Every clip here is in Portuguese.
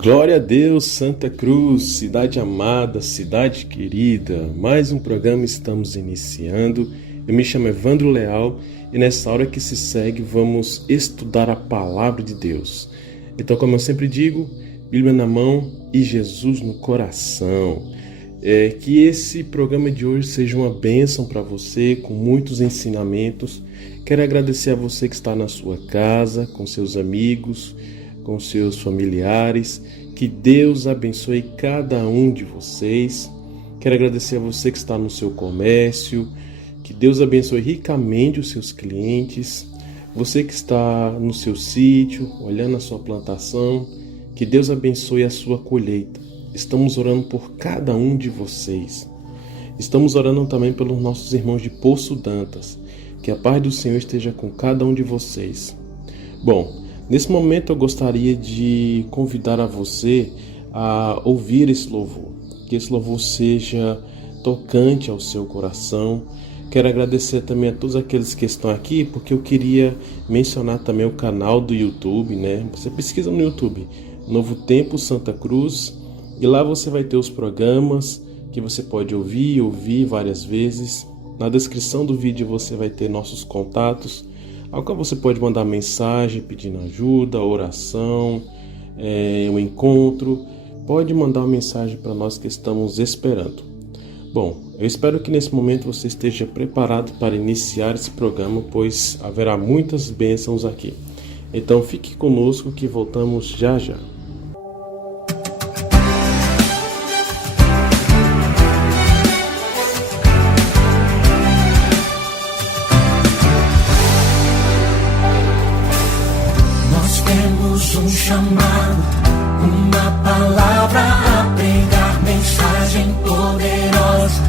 Glória a Deus, Santa Cruz, cidade amada, cidade querida. Mais um programa estamos iniciando. Eu me chamo Evandro Leal e nessa hora que se segue vamos estudar a Palavra de Deus. Então, como eu sempre digo, Bíblia na mão e Jesus no coração. Que esse programa de hoje seja uma bênção para você, com muitos ensinamentos. Quero agradecer a você que está na sua casa, com seus amigos, com seus familiares. Que Deus abençoe cada um de vocês. Quero agradecer a você que está no seu comércio. Que Deus abençoe ricamente os seus clientes. Você que está no seu sítio, olhando a sua plantação. Que Deus abençoe a sua colheita. Estamos orando por cada um de vocês. Estamos orando também pelos nossos irmãos de Poço Dantas. Que a paz do Senhor esteja com cada um de vocês. Bom, nesse momento eu gostaria de convidar a você a ouvir esse louvor. Que esse louvor seja tocante ao seu coração. Quero agradecer também a todos aqueles que estão aqui, porque eu queria mencionar também o canal do YouTube, né? Você pesquisa no YouTube, Novo Tempo Santa Cruz, e lá você vai ter os programas que você pode ouvir várias vezes. Na descrição do vídeo você vai ter nossos contatos, ao qual você pode mandar mensagem pedindo ajuda, oração, um encontro. Pode mandar uma mensagem para nós que estamos esperando. Bom, eu espero que nesse momento você esteja preparado para iniciar esse programa, pois haverá muitas bênçãos aqui. Então fique conosco que voltamos já já. Um chamado, uma palavra a pregar, mensagem poderosa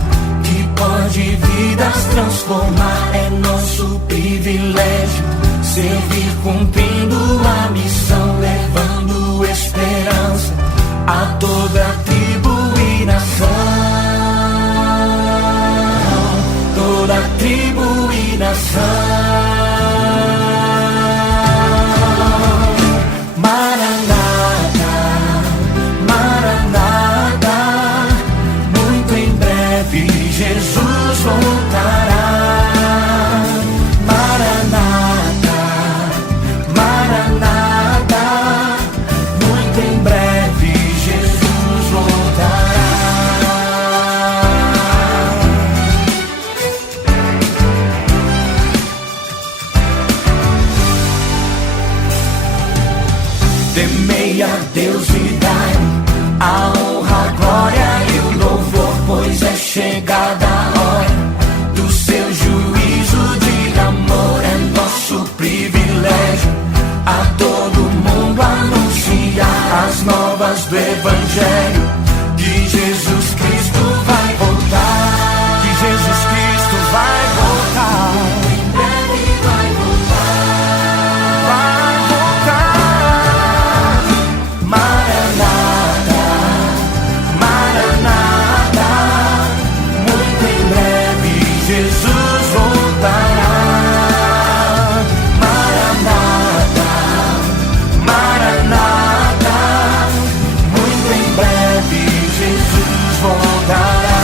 que pode vidas transformar. É nosso privilégio servir cumprindo a missão, levando esperança a toda tribo e nação, toda tribo e nação. Jesus voltará. Maranata, Maranata, muito em breve Jesus voltará. Temei a Deus e dai a honra, a glória e o louvor, pois é chegada a hora do seu juízo de amor. É nosso privilégio a todo mundo anunciar as novas do Evangelho, que Jesus Cristo vai voltar, que Jesus Cristo vai voltar, em breve vai voltar, vai voltar. Maranata, Maranata, Jesus voltará. Maranata, Maranata, muito em breve Jesus voltará.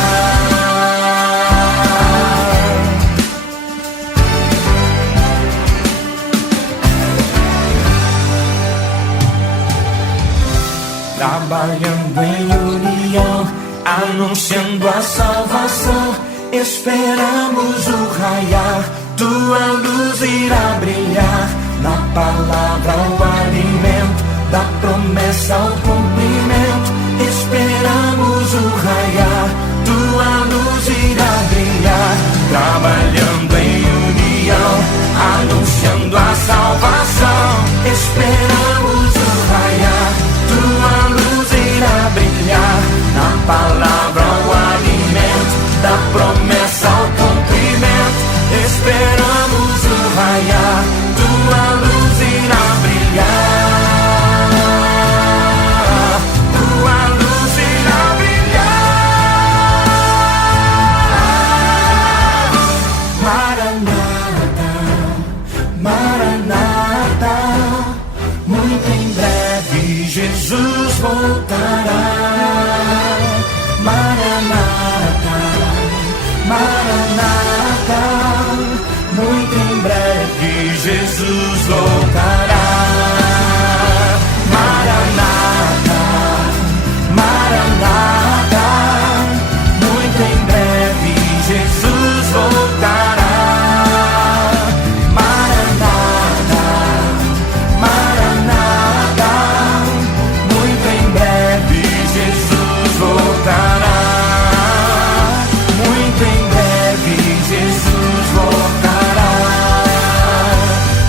Trabalhando em união, anunciando a salvação, esperamos o raiar, tua luz irá brilhar. Na palavra o alimento, da promessa o cumprimento. Esperamos o raiar, tua luz irá brilhar. Trabalhando em união, anunciando a salvação, esperamos o raiar, tua luz irá brilhar. Na palavra o alimento, da promessa ao cumprimento. Esperamos o raiar, tua luz irá brilhar, tua luz irá brilhar. Maranata, Maranata, muito em breve Jesus voltará. voltará. Maranata, Maranata, muito em breve Jesus voltará. Maranata, Maranata, muito em breve Jesus voltará. Maranata, Maranata, muito em breve Jesus voltará. Muito em breve Jesus voltará.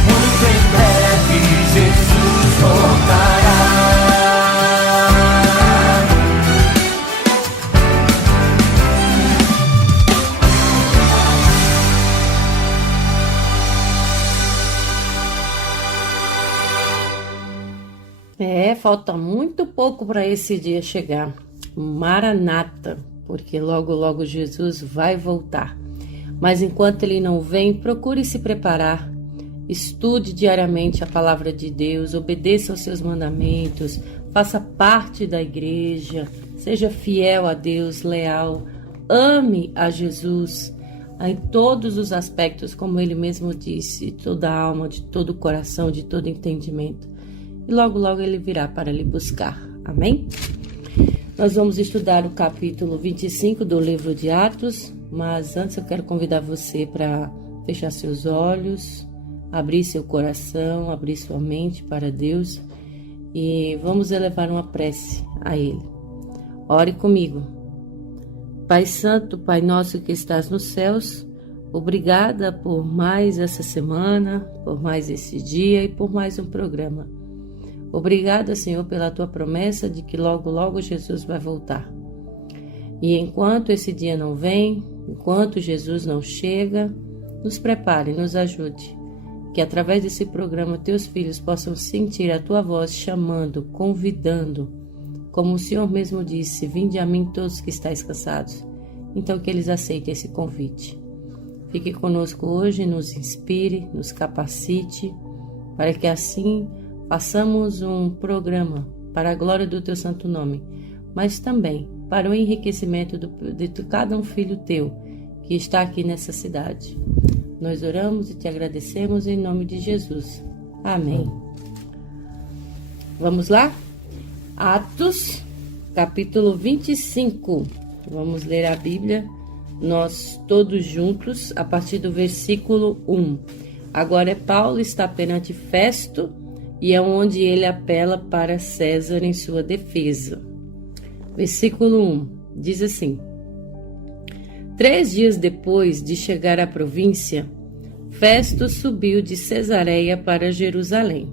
Muito em breve Jesus voltará. Falta muito pouco para esse dia chegar. Maranata, porque logo logo Jesus vai voltar. Mas enquanto ele não vem, procure se preparar. Estude diariamente a palavra de Deus, obedeça aos seus mandamentos, faça parte da igreja, seja fiel a Deus, leal, ame a Jesus em todos os aspectos, como ele mesmo disse, toda a alma, de todo o coração, de todo entendimento. E logo logo ele virá para lhe buscar. Amém? Nós vamos estudar o capítulo 25 do livro de Atos, mas antes eu quero convidar você para fechar seus olhos, abrir seu coração, abrir sua mente para Deus e vamos elevar uma prece a Ele. Ore comigo. Pai Santo, Pai Nosso que estás nos céus, obrigada por mais essa semana, por mais esse dia e por mais um programa. Obrigada, Senhor, pela Tua promessa de que logo, logo Jesus vai voltar. E enquanto esse dia não vem, enquanto Jesus não chega, nos prepare, nos ajude. Que através desse programa Teus filhos possam sentir a Tua voz chamando, convidando. Como o Senhor mesmo disse, vinde a mim todos que estáis cansados. Então que eles aceitem esse convite. Fique conosco hoje, nos inspire, nos capacite, para que assim façamos um programa para a glória do Teu santo nome, mas também para o enriquecimento de cada um filho Teu que está aqui nessa cidade. Nós oramos e Te agradecemos em nome de Jesus. Amém. Vamos lá? Atos, capítulo 25. Vamos ler a Bíblia, nós todos juntos, a partir do versículo 1. Agora Paulo está perante Festo, e é onde ele apela para César em sua defesa. Versículo 1 diz assim: 3 dias depois de chegar à província, Festo subiu de Cesareia para Jerusalém,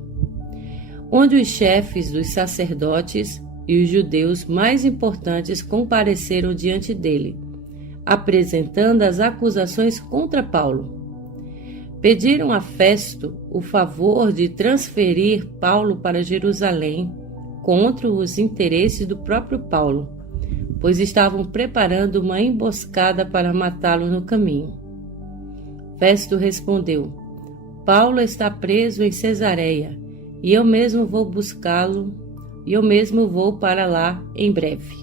onde os chefes dos sacerdotes e os judeus mais importantes compareceram diante dele, apresentando as acusações contra Paulo. Pediram a Festo o favor de transferir Paulo para Jerusalém contra os interesses do próprio Paulo, pois estavam preparando uma emboscada para matá-lo no caminho. Festo respondeu: Paulo está preso em Cesareia, e eu mesmo vou buscá-lo, e eu mesmo vou para lá em breve.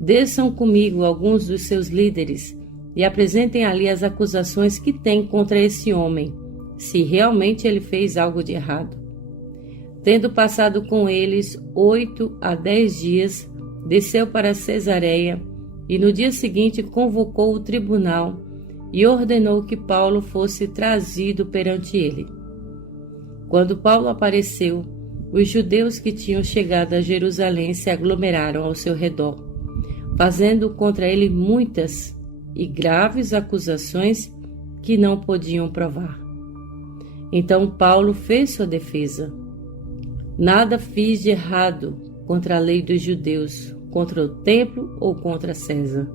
Desçam comigo alguns dos seus líderes e apresentem ali as acusações que têm contra esse homem, se realmente ele fez algo de errado. Tendo passado com eles 8 a 10 dias, desceu para Cesareia e no dia seguinte convocou o tribunal e ordenou que Paulo fosse trazido perante ele. Quando Paulo apareceu, os judeus que tinham chegado a Jerusalém se aglomeraram ao seu redor, fazendo contra ele muitas e graves acusações que não podiam provar. Então Paulo fez sua defesa. Nada fiz de errado contra a lei dos judeus, contra o templo ou contra César.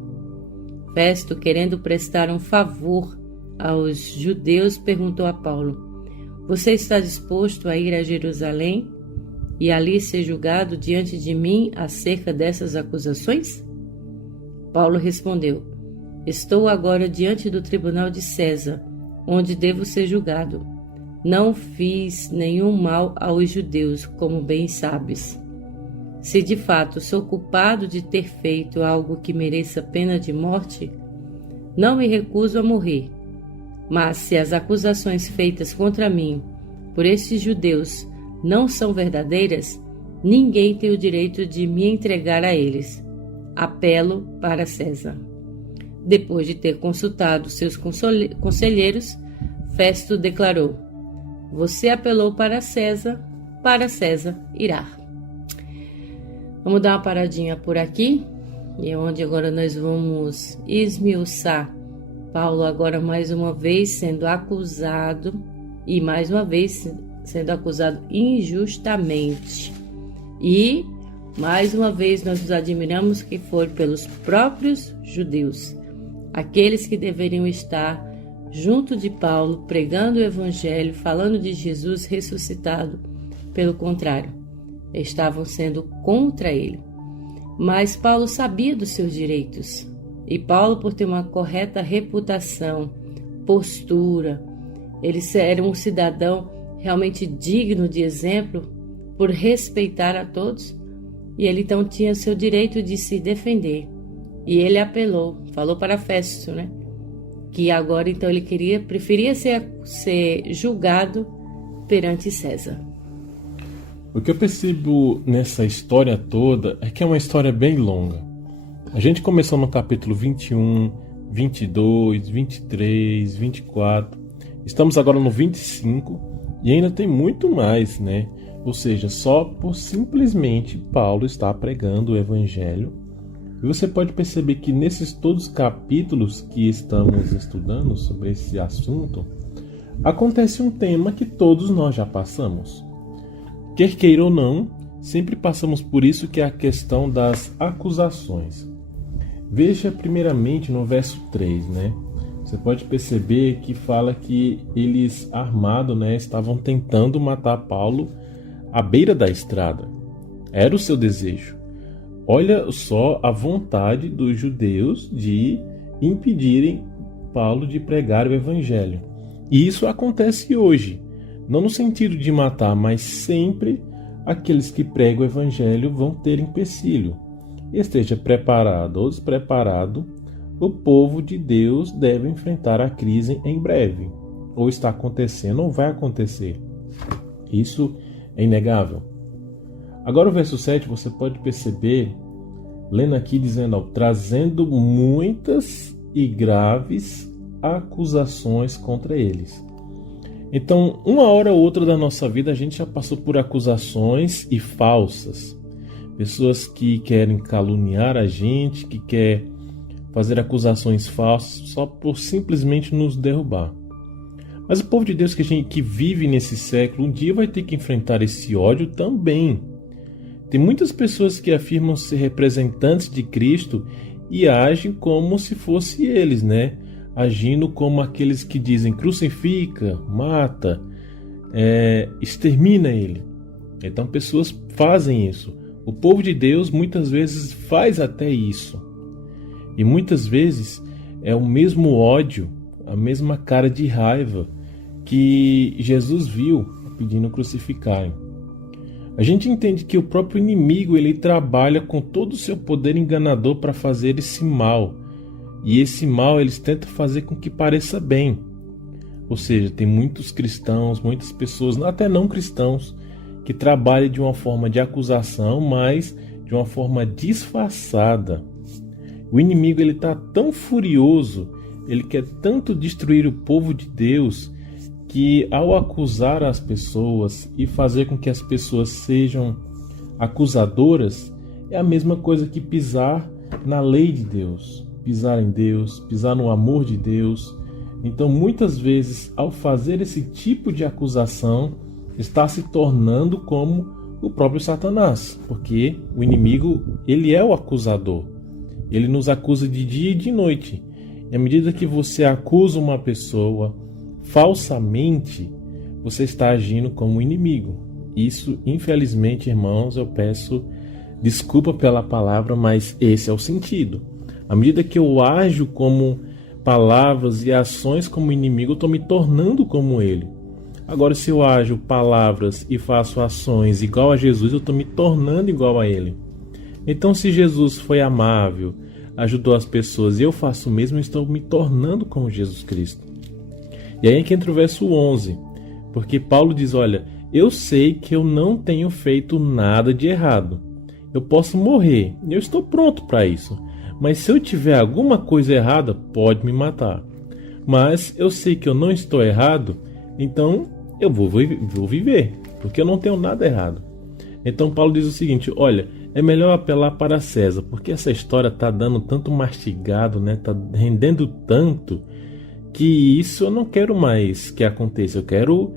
Festo, querendo prestar um favor aos judeus, perguntou a Paulo: Você está disposto a ir a Jerusalém e ali ser julgado diante de mim acerca dessas acusações? Paulo respondeu: Estou agora diante do tribunal de César, onde devo ser julgado. Não fiz nenhum mal aos judeus, como bem sabes. Se de fato sou culpado de ter feito algo que mereça pena de morte, não me recuso a morrer. Mas se as acusações feitas contra mim por estes judeus não são verdadeiras, ninguém tem o direito de me entregar a eles. Apelo para César. Depois de ter consultado seus conselheiros, Festo declarou: você apelou para César irá. Vamos dar uma paradinha por aqui, e é onde agora nós vamos esmiuçar Paulo agora mais uma vez sendo acusado, e mais uma vez sendo acusado injustamente. E mais uma vez nós nos admiramos que foi pelos próprios judeus, aqueles que deveriam estar junto de Paulo, pregando o evangelho, falando de Jesus ressuscitado. Pelo contrário, estavam sendo contra ele. Mas Paulo sabia dos seus direitos. E Paulo, por ter uma correta reputação, postura, ele era um cidadão realmente digno de exemplo, por respeitar a todos. E ele então tinha seu direito de se defender. E ele apelou, falou para Festo, né? Que agora então ele preferia ser julgado perante César. O que eu percebo nessa história toda é que é uma história bem longa. A gente começou no capítulo 21, 22, 23, 24. Estamos agora no 25 e ainda tem muito mais, né? Ou seja, só por simplesmente Paulo estar pregando o evangelho. E você pode perceber que nesses todos os capítulos que estamos estudando sobre esse assunto, acontece um tema que todos nós já passamos. Quer queira ou não, sempre passamos por isso, que é a questão das acusações. Veja primeiramente no verso 3, né? Você pode perceber que fala que eles armados, né, estavam tentando matar Paulo à beira da estrada. Era o seu desejo. Olha só a vontade dos judeus de impedirem Paulo de pregar o evangelho. E isso acontece hoje. Não no sentido de matar, mas sempre aqueles que pregam o evangelho vão ter empecilho. Esteja preparado ou despreparado, o povo de Deus deve enfrentar a crise em breve. Ou está acontecendo ou vai acontecer. Isso é inegável. Agora o verso 7 você pode perceber, lendo aqui dizendo, trazendo muitas e graves acusações contra eles. Então, uma hora ou outra da nossa vida a gente já passou por acusações e falsas. Pessoas que querem caluniar a gente, que querem fazer acusações falsas só por simplesmente nos derrubar. Mas o povo de Deus que vive nesse século, um dia vai ter que enfrentar esse ódio também. Tem muitas pessoas que afirmam ser representantes de Cristo e agem como se fosse eles, né? Agindo como aqueles que dizem crucifica, mata, extermina ele. Então pessoas fazem isso. O povo de Deus muitas vezes faz até isso. E muitas vezes é o mesmo ódio, a mesma cara de raiva que Jesus viu pedindo crucificarem. A gente entende que o próprio inimigo ele trabalha com todo o seu poder enganador para fazer esse mal. E esse mal eles tentam fazer com que pareça bem. Ou seja, tem muitos cristãos, muitas pessoas, até não cristãos, que trabalham de uma forma de acusação, mas de uma forma disfarçada. O inimigo ele está tão furioso, ele quer tanto destruir o povo de Deus, que ao acusar as pessoas e fazer com que as pessoas sejam acusadoras, é a mesma coisa que pisar na lei de Deus, pisar em Deus, pisar no amor de Deus. Então muitas vezes ao fazer esse tipo de acusação, está se tornando como o próprio Satanás, porque o inimigo ele é o acusador, ele nos acusa de dia e de noite. E à medida que você acusa uma pessoa falsamente, você está agindo como inimigo. Isso, infelizmente, irmãos, eu peço desculpa pela palavra, mas esse é o sentido. À medida que eu ajo como palavras e ações como inimigo, eu estou me tornando como ele. Agora, se eu ajo palavras e faço ações igual a Jesus, eu estou me tornando igual a Ele. Então, se Jesus foi amável, ajudou as pessoas e eu faço o mesmo, eu estou me tornando como Jesus Cristo. E aí é que entra o verso 11, porque Paulo diz, olha, eu sei que eu não tenho feito nada de errado. Eu posso morrer, eu estou pronto para isso. Mas se eu tiver alguma coisa errada, pode me matar. Mas eu sei que eu não estou errado, então eu vou viver, porque eu não tenho nada errado. Então Paulo diz o seguinte, olha, é melhor apelar para César, porque essa história está dando tanto mastigado, né? Está rendendo tanto, que isso eu não quero mais que aconteça. Eu quero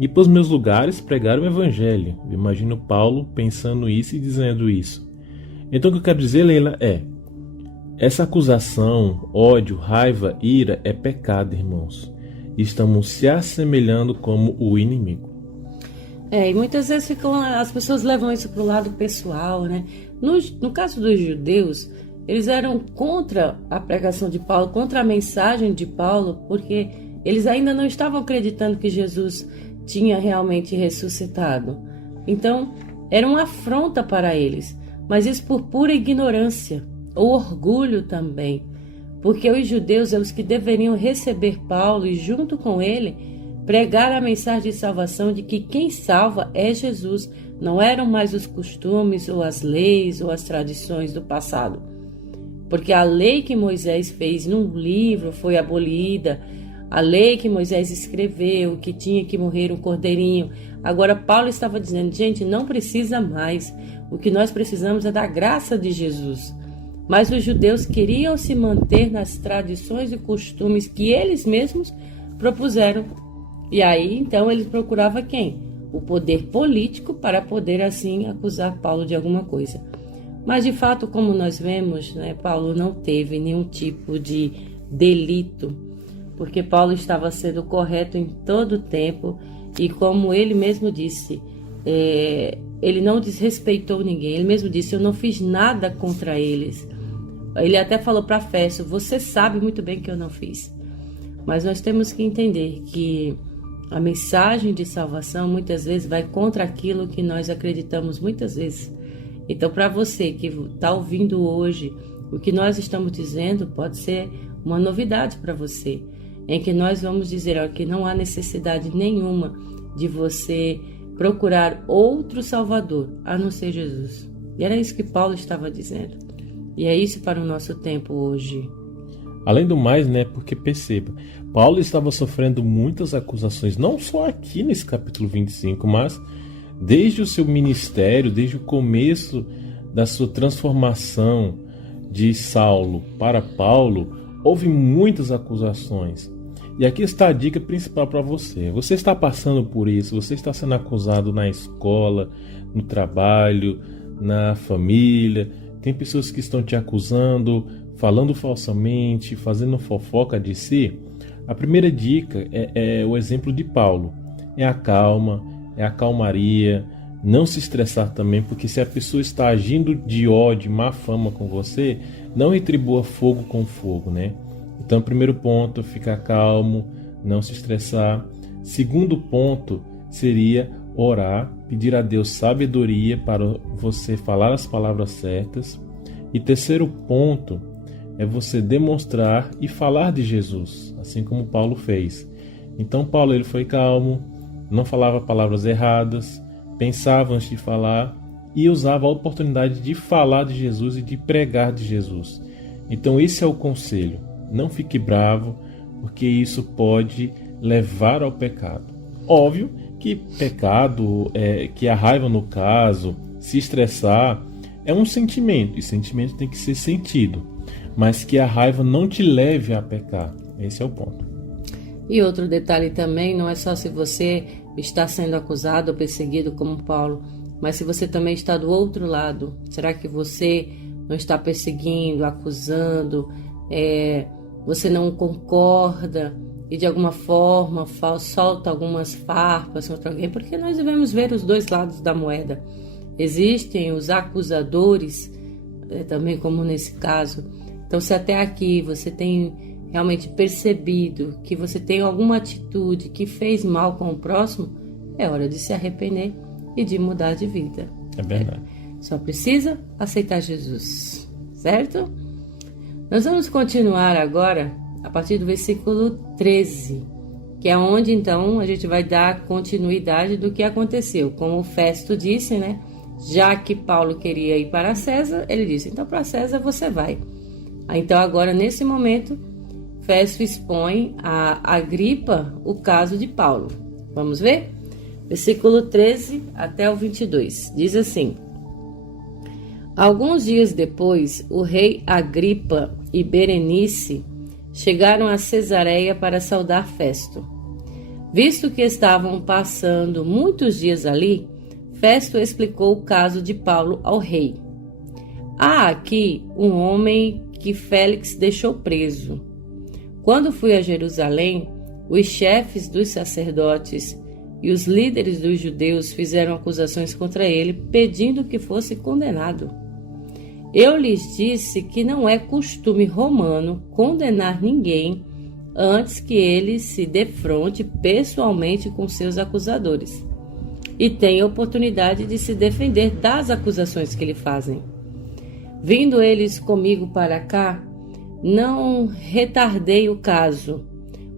ir para os meus lugares pregar o evangelho. Eu imagino Paulo pensando isso e dizendo isso. Então o que eu quero dizer, Leila, essa acusação, ódio, raiva, ira é pecado, irmãos. Estamos se assemelhando como o inimigo. E muitas vezes as pessoas levam isso para o lado pessoal, né? No caso dos judeus, eles eram contra a pregação de Paulo, contra a mensagem de Paulo, porque eles ainda não estavam acreditando que Jesus tinha realmente ressuscitado. Então, era uma afronta para eles, mas isso por pura ignorância, ou orgulho também, porque os judeus são os que deveriam receber Paulo e junto com ele pregar a mensagem de salvação de que quem salva é Jesus, não eram mais os costumes ou as leis ou as tradições do passado. Porque a lei que Moisés fez num livro foi abolida, a lei que Moisés escreveu, que tinha que morrer um cordeirinho. Agora Paulo estava dizendo, gente, não precisa mais, o que nós precisamos é da graça de Jesus. Mas os judeus queriam se manter nas tradições e costumes que eles mesmos propuseram. E aí, então, eles procuravam quem? O poder político para poder, assim, acusar Paulo de alguma coisa. Mas, de fato, como nós vemos, né, Paulo não teve nenhum tipo de delito, porque Paulo estava sendo correto em todo o tempo e, como ele mesmo disse, ele não desrespeitou ninguém. Ele mesmo disse, eu não fiz nada contra eles. Ele até falou para Festo, você sabe muito bem que eu não fiz. Mas nós temos que entender que a mensagem de salvação muitas vezes vai contra aquilo que nós acreditamos muitas vezes. Então, para você que está ouvindo hoje, o que nós estamos dizendo pode ser uma novidade para você, em que nós vamos dizer que não há necessidade nenhuma de você procurar outro Salvador, a não ser Jesus. E era isso que Paulo estava dizendo. E é isso para o nosso tempo hoje. Além do mais, né, porque perceba, Paulo estava sofrendo muitas acusações, não só aqui nesse capítulo 25, mas desde o seu ministério, desde o começo da sua transformação de Saulo para Paulo, houve muitas acusações. E aqui está a dica principal para você. Você está passando por isso, você está sendo acusado na escola, no trabalho, na família. Tem pessoas que estão te acusando, falando falsamente, fazendo fofoca de si. A primeira dica é o exemplo de Paulo. É a calma, é a calmaria, não se estressar também, porque se a pessoa está agindo de ódio, má fama com você, não retribua fogo com fogo, né? Então, primeiro ponto, ficar calmo, não se estressar. Segundo ponto seria orar, pedir a Deus sabedoria para você falar as palavras certas. E terceiro ponto é você demonstrar e falar de Jesus, assim como Paulo fez. Então Paulo ele foi calmo, não falava palavras erradas, pensava antes de falar e usava a oportunidade de falar de Jesus e de pregar de Jesus. Então esse é o conselho, não fique bravo, porque isso pode levar ao pecado. Óbvio que pecado, que a raiva no caso, se estressar, é um sentimento, e sentimento tem que ser sentido, mas que a raiva não te leve a pecar. Esse é o ponto. E outro detalhe também, não é só se você está sendo acusado ou perseguido como Paulo, mas se você também está do outro lado. Será que você não está perseguindo, acusando, você não concorda e de alguma forma solta algumas farpas contra alguém? Porque nós devemos ver os dois lados da moeda. Existem os acusadores, também como nesse caso. Então, se até aqui você tem realmente percebido que você tem alguma atitude que fez mal com o próximo, é hora de se arrepender e de mudar de vida. É verdade. Só precisa aceitar Jesus, certo? Nós vamos continuar agora a partir do versículo 13, que é onde então a gente vai dar continuidade do que aconteceu. Como o Festo disse, né? Já que Paulo queria ir para César, ele disse, então para César você vai. Então agora nesse momento, Festo expõe a Agripa o caso de Paulo. Vamos ver? Versículo 13 até o 22, diz assim: Alguns dias depois, o rei Agripa e Berenice chegaram a Cesareia para saudar Festo. Visto que estavam passando muitos dias ali, Festo explicou o caso de Paulo ao rei. Há aqui um homem que Félix deixou preso. Quando fui a Jerusalém, os chefes dos sacerdotes e os líderes dos judeus fizeram acusações contra ele, pedindo que fosse condenado. Eu lhes disse que não é costume romano condenar ninguém antes que ele se defronte pessoalmente com seus acusadores e tenha oportunidade de se defender das acusações que lhe fazem. Vindo eles comigo para cá, não retardei o caso.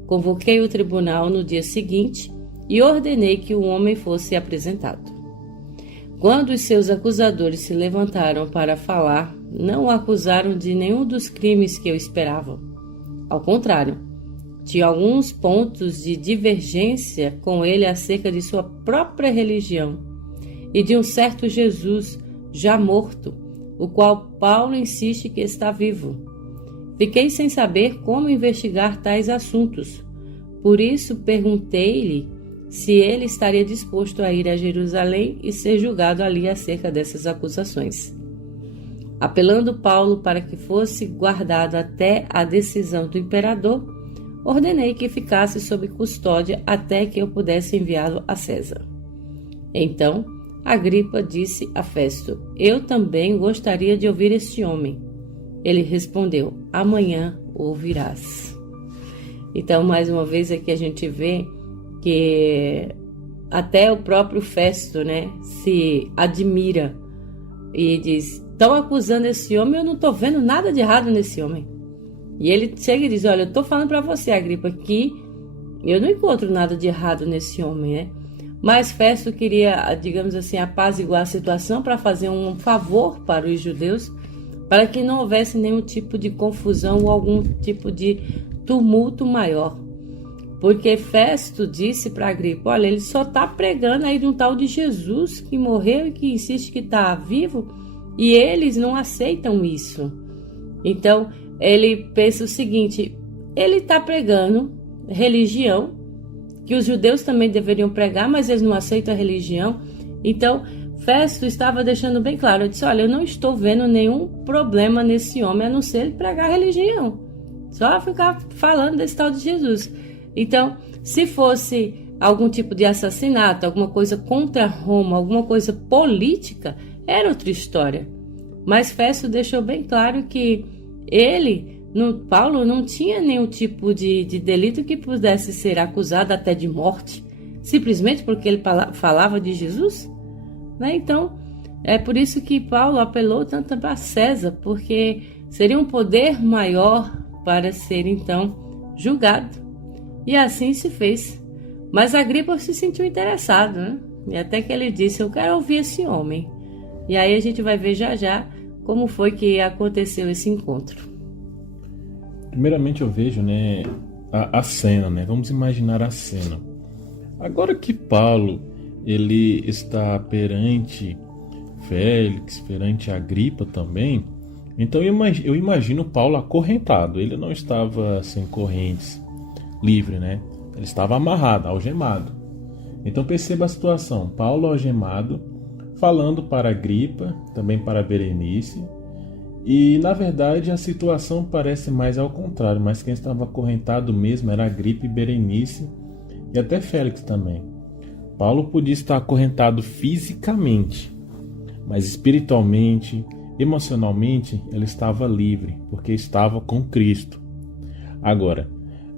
Convoquei o tribunal no dia seguinte e ordenei que o homem fosse apresentado. Quando os seus acusadores se levantaram para falar, não o acusaram de nenhum dos crimes que eu esperava. Ao contrário, tinha alguns pontos de divergência com ele acerca de sua própria religião e de um certo Jesus já morto, o qual Paulo insiste que está vivo. Fiquei sem saber como investigar tais assuntos. Por isso perguntei-lhe se ele estaria disposto a ir a Jerusalém e ser julgado ali acerca dessas acusações. Apelando Paulo para que fosse guardado até a decisão do imperador, ordenei que ficasse sob custódia até que eu pudesse enviá-lo a César. Então, Agripa disse a Festo: Eu também gostaria de ouvir este homem. Ele respondeu: Amanhã ouvirás. Então, mais uma vez aqui a gente vê que até o próprio Festo, né, se admira e diz: estão acusando esse homem, eu não estou vendo nada de errado nesse homem. E ele chega e diz: olha, eu estou falando para você, Agripa, que eu não encontro nada de errado nesse homem, né? Mas Festo queria, digamos assim, apaziguar a situação para fazer um favor para os judeus, para que não houvesse nenhum tipo de confusão ou algum tipo de tumulto maior. Porque Festo disse para Agripa: olha, ele só está pregando aí de um tal de Jesus que morreu e que insiste que está vivo, e eles não aceitam isso. Então, ele pensa o seguinte: ele está pregando religião, que os judeus também deveriam pregar, mas eles não aceitam a religião. Então, Festo estava deixando bem claro, eu disse: olha, eu não estou vendo nenhum problema nesse homem, a não ser ele pregar a religião, só ficar falando desse tal de Jesus. Então, se fosse algum tipo de assassinato, alguma coisa contra Roma, alguma coisa política, era outra história. Mas Festo deixou bem claro que Paulo não tinha nenhum tipo de delito que pudesse ser acusado até de morte, simplesmente porque ele falava de Jesus, né? Então, é por isso que Paulo apelou tanto para César, porque seria um poder maior para ser então julgado. E assim se fez. Mas Agripa se sentiu interessado, né? E até que ele disse: eu quero ouvir esse homem. E aí a gente vai ver já já como foi que aconteceu esse encontro. Primeiramente eu vejo, né, a cena, né? Vamos imaginar a cena. Agora que Paulo ele está perante Félix, perante Agripa também, então eu imagino Paulo acorrentado. Ele não estava sem correntes, livre, né? Ele estava amarrado, algemado. Então perceba a situação: Paulo algemado, falando para Agripa, também para Berenice, e na verdade a situação parece mais ao contrário, mas quem estava acorrentado mesmo era Agripa e Berenice, e até Félix também. Paulo podia estar acorrentado fisicamente, mas espiritualmente, emocionalmente, ele estava livre, porque estava com Cristo. Agora,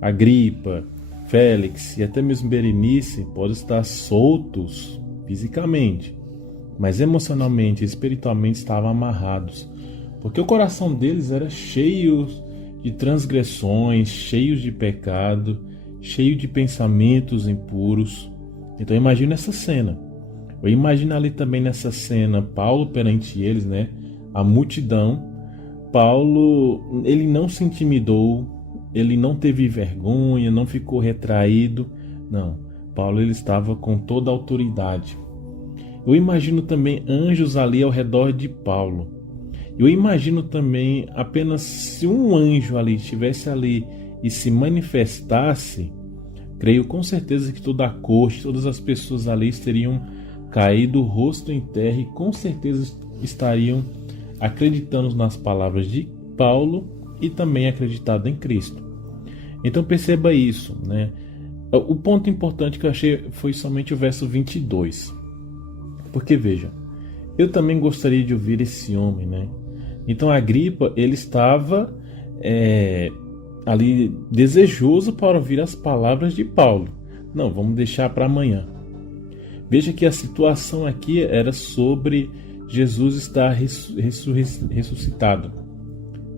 Agripa, Félix e até mesmo Berenice podem estar soltos fisicamente, mas emocionalmente e espiritualmente estavam amarrados, porque o coração deles era cheio de transgressões, cheio de pecado, cheio de pensamentos impuros. Então imagina essa cena. Eu imagino ali também nessa cena Paulo perante eles, né? A multidão. Paulo, ele não se intimidou, ele não teve vergonha, não ficou retraído. Não, Paulo ele estava com toda a autoridade. Eu imagino também anjos ali ao redor de Paulo. Eu imagino também apenas se um anjo ali estivesse ali e se manifestasse, creio com certeza que toda a corte, todas as pessoas ali teriam caído o rosto em terra e com certeza estariam acreditando nas palavras de Paulo e também acreditado em Cristo. Então perceba isso, né? O ponto importante que eu achei foi somente o verso 22. Porque veja, eu também gostaria de ouvir esse homem, né? Então Agripa, ele estava ali desejoso para ouvir as palavras de Paulo. Não, vamos deixar para amanhã. Veja que a situação aqui era sobre Jesus estar ressuscitado.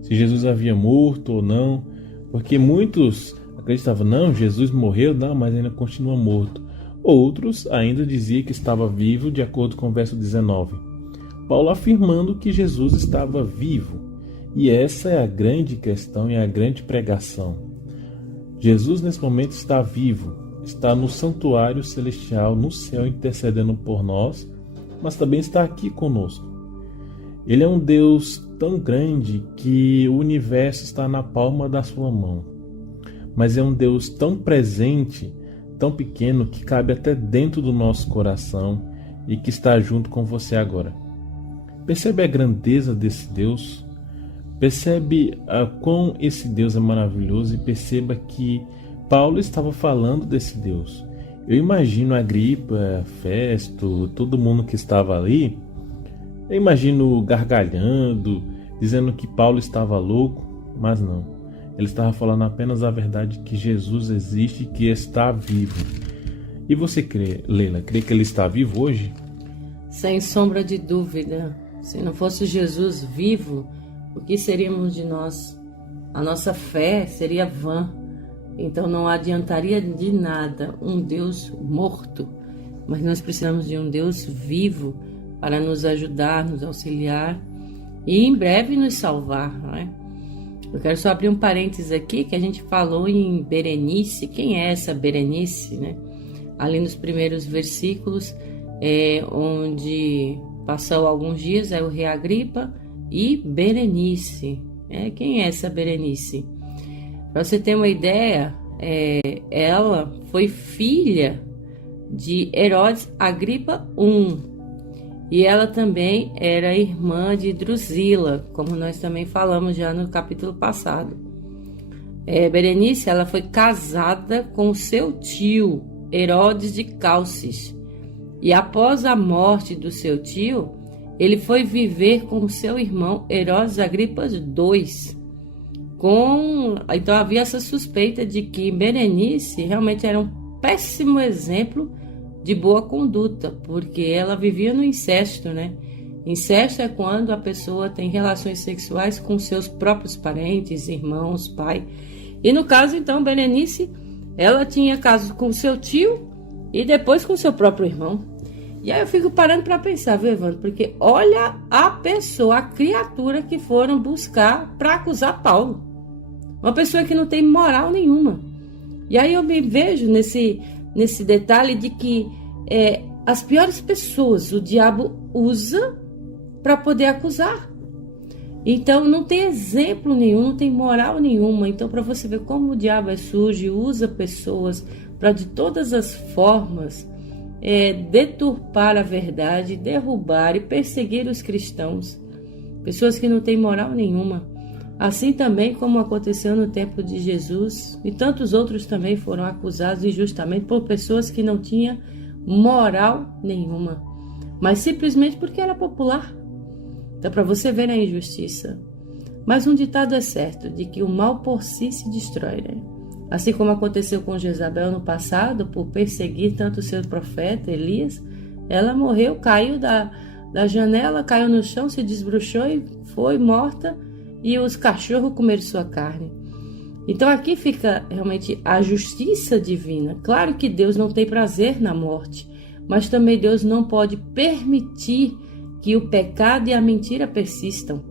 Se Jesus havia morto ou não, porque muitos acreditavam, não, Jesus morreu, não, mas ainda continua morto. Outros ainda diziam que estava vivo, de acordo com o verso 19. Paulo afirmando que Jesus estava vivo. E essa é a grande questão e a grande pregação. Jesus nesse momento está vivo, está no santuário celestial, no céu, intercedendo por nós, mas também está aqui conosco. Ele é um Deus tão grande que o universo está na palma da sua mão. Mas é um Deus tão presente, tão pequeno, que cabe até dentro do nosso coração e que está junto com você agora. Percebe a grandeza desse Deus? Percebe quão esse Deus é maravilhoso e perceba que Paulo estava falando desse Deus. Eu imagino Agripa, Festo, todo mundo que estava ali, eu imagino gargalhando, dizendo que Paulo estava louco, mas não. Ele estava falando apenas a verdade que Jesus existe e que está vivo. E você crê, Leila, crê que ele está vivo hoje? Sem sombra de dúvida. Se não fosse Jesus vivo, o que seríamos de nós? A nossa fé seria vã. Então não adiantaria de nada um Deus morto. Mas nós precisamos de um Deus vivo para nos ajudar, nos auxiliar e em breve nos salvar, não é? Eu quero só abrir um parênteses aqui, que a gente falou em Berenice. Quem é essa Berenice, né? Ali nos primeiros versículos, onde passou alguns dias, é o rei Agripa e Berenice. Quem é essa Berenice? Para você ter uma ideia, ela foi filha de Herodes Agripa I. E ela também era irmã de Drusila, como nós também falamos já no capítulo passado. Berenice, ela foi casada com seu tio, Herodes de Chalcis. E após a morte do seu tio, ele foi viver com seu irmão Herodes Agripa II. Então havia essa suspeita de que Berenice realmente era um péssimo exemplo de boa conduta, porque ela vivia no incesto, né? Incesto é quando a pessoa tem relações sexuais com seus próprios parentes, irmãos, pai. E no caso, então, Berenice, ela tinha caso com seu tio e depois com seu próprio irmão. E aí eu fico parando para pensar, viu, Evandro? Porque olha a pessoa, a criatura que foram buscar para acusar Paulo. Uma pessoa que não tem moral nenhuma. E aí eu me vejo nesse detalhe de que as piores pessoas o diabo usa para poder acusar. Então não tem exemplo nenhum, não tem moral nenhuma. Então, para você ver como o diabo é sujo e usa pessoas para de todas as formas deturpar a verdade, derrubar e perseguir os cristãos, pessoas que não têm moral nenhuma. Assim também como aconteceu no tempo de Jesus, e tantos outros também foram acusados injustamente por pessoas que não tinham moral nenhuma, mas simplesmente porque era popular. Então, para você ver a injustiça, Mas um ditado é certo, de que o mal por si se destrói, né? Assim como aconteceu com Jezabel no passado, por perseguir tanto o seu profeta Elias, ela morreu, caiu da janela, caiu no chão, se desbruxou e foi morta, e os cachorros comeram sua carne. Então aqui fica realmente a justiça divina. Claro que Deus não tem prazer na morte, mas também Deus não pode permitir que o pecado e a mentira persistam.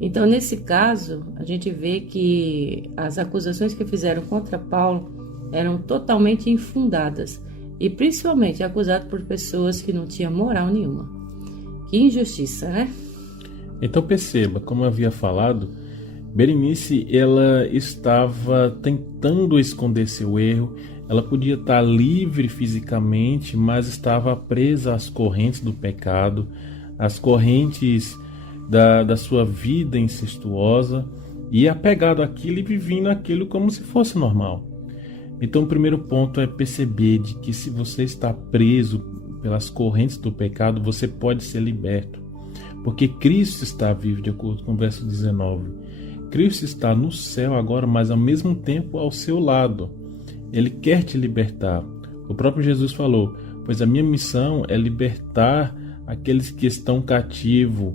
Então, nesse caso, a gente vê que as acusações que fizeram contra Paulo eram totalmente infundadas e principalmente acusado por pessoas que não tinham moral nenhuma. Que injustiça, né? Então perceba, como eu havia falado, Berenice, ela estava tentando esconder seu erro. Ela podia estar livre fisicamente, mas estava presa às correntes do pecado, às correntes da sua vida incestuosa, e apegado àquilo e vivendo aquilo como se fosse normal. Então o primeiro ponto é perceber de que se você está preso pelas correntes do pecado, você pode ser liberto, porque Cristo está vivo, de acordo com o verso 19. Cristo está no céu agora, mas ao mesmo tempo ao seu lado. Ele quer te libertar. O próprio Jesus falou: pois a minha missão é libertar aqueles que estão cativos,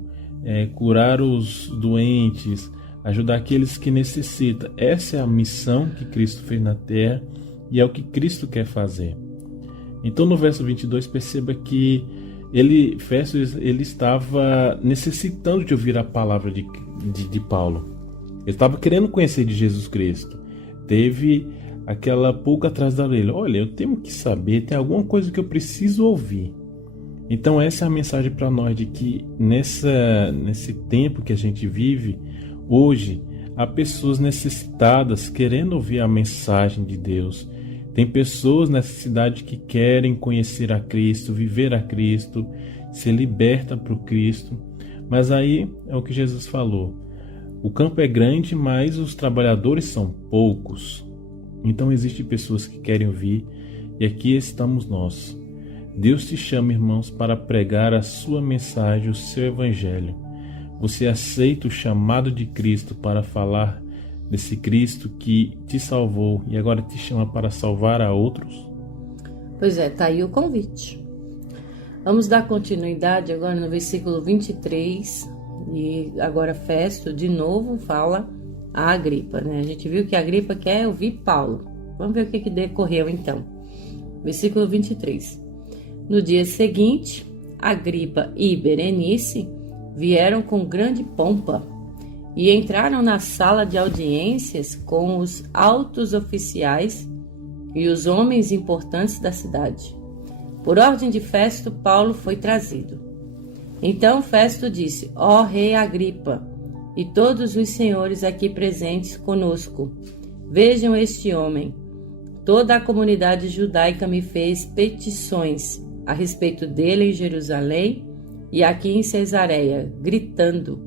curar os doentes, ajudar aqueles que necessitam. Essa é a missão que Cristo fez na terra e é o que Cristo quer fazer. Então no verso 22 perceba que Festo estava necessitando de ouvir a palavra de Paulo. Ele estava querendo conhecer de Jesus Cristo. Teve aquela pulga atrás da orelha: olha, eu tenho que saber, tem alguma coisa que eu preciso ouvir. Então essa é a mensagem para nós, de que nesse tempo que a gente vive hoje, há pessoas necessitadas querendo ouvir a mensagem de Deus. Tem pessoas nessa cidade que querem conhecer a Cristo, viver a Cristo, ser liberta para o Cristo. Mas aí é o que Jesus falou: o campo é grande, mas os trabalhadores são poucos. Então existem pessoas que querem ouvir, e aqui estamos nós. Deus te chama, irmãos, para pregar a sua mensagem, o seu evangelho. Você aceita o chamado de Cristo para falar desse Cristo que te salvou e agora te chama para salvar a outros? Pois é, tá aí o convite. Vamos dar continuidade agora no versículo 23, e agora Festo de novo fala a Agripa, né? A gente viu que a Agripa quer ouvir Paulo. Vamos ver o que decorreu então. Versículo 23. No dia seguinte, Agripa e Berenice vieram com grande pompa e entraram na sala de audiências com os altos oficiais e os homens importantes da cidade. Por ordem de Festo, Paulo foi trazido. Então Festo disse: ó rei Agripa e todos os senhores aqui presentes conosco, vejam este homem. Toda a comunidade judaica me fez petições a respeito dele em Jerusalém e aqui em Cesareia, gritando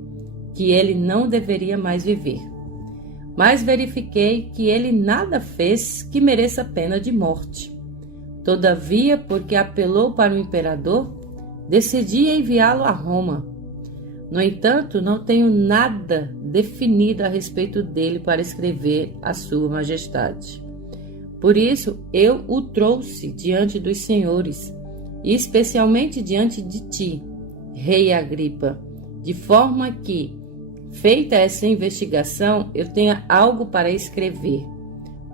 que ele não deveria mais viver. Mas verifiquei que ele nada fez que mereça pena de morte. Todavia, porque apelou para o imperador, decidi enviá-lo a Roma. No entanto, não tenho nada definido a respeito dele para escrever a sua majestade. Por isso, eu o trouxe diante dos senhores, e especialmente diante de ti, rei Agripa, de forma que, feita essa investigação, eu tenha algo para escrever,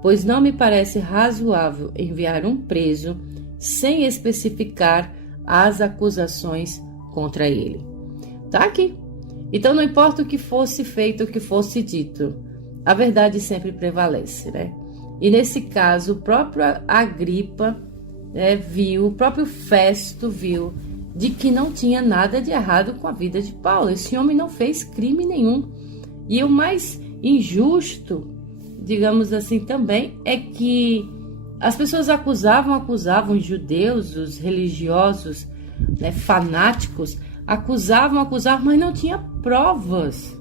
pois não me parece razoável enviar um preso sem especificar as acusações contra ele. Tá aqui. Então não importa o que fosse feito, o que fosse dito, a verdade sempre prevalece, né? E nesse caso, o próprio Agripa viu, o próprio Festo viu de que não tinha nada de errado com a vida de Paulo. Esse homem não fez crime nenhum. E o mais injusto, digamos assim, também é que as pessoas acusavam os judeus, os religiosos, fanáticos, acusavam, mas não tinha provas.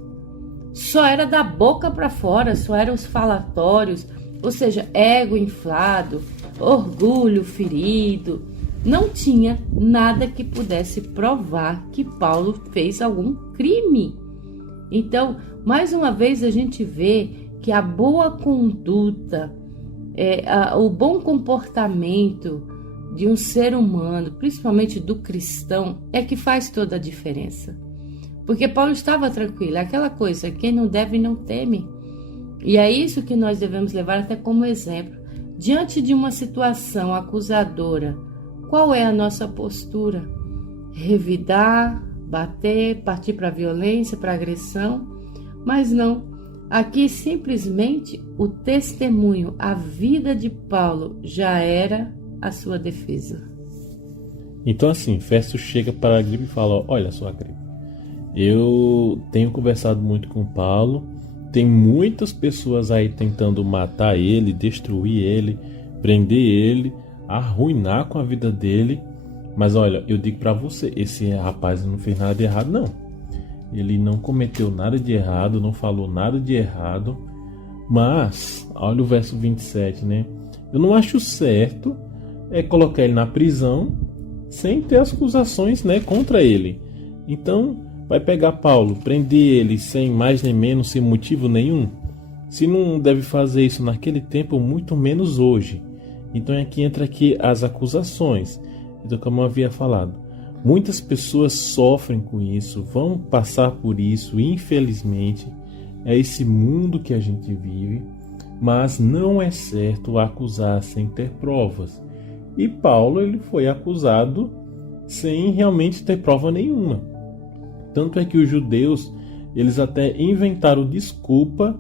Só era da boca para fora, só eram os falatórios, ou seja, ego inflado, orgulho ferido. Não tinha nada que pudesse provar que Paulo fez algum crime. Então, mais uma vez a gente vê que a boa conduta, o bom comportamento de um ser humano, principalmente do cristão, é que faz toda a diferença. Porque Paulo estava tranquilo, é aquela coisa, quem não deve não teme. E é isso que nós devemos levar até como exemplo. Diante de uma situação acusadora, qual é a nossa postura? Revidar, bater, partir para a violência, para a agressão? Mas não. Aqui simplesmente o testemunho, a vida de Paulo já era a sua defesa. Então assim, Festo chega para Agripa e fala: olha só, Agripa, eu tenho conversado muito com Paulo, tem muitas pessoas aí tentando matar ele, destruir ele, prender ele, arruinar com a vida dele, mas olha, eu digo para você, esse rapaz não fez nada de errado não. Ele não cometeu nada de errado, não falou nada de errado, mas, olha o verso 27, né? Eu não acho certo colocar ele na prisão sem ter as acusações, né, contra ele. Então, vai pegar Paulo, prender ele sem mais nem menos, sem motivo nenhum? Se não deve fazer isso naquele tempo, muito menos hoje. Então aqui entra as acusações. Então, como eu havia falado, muitas pessoas sofrem com isso, vão passar por isso, infelizmente. É esse mundo que a gente vive, mas não é certo acusar sem ter provas. E Paulo, ele foi acusado sem realmente ter prova nenhuma. Tanto é que os judeus, eles até inventaram desculpa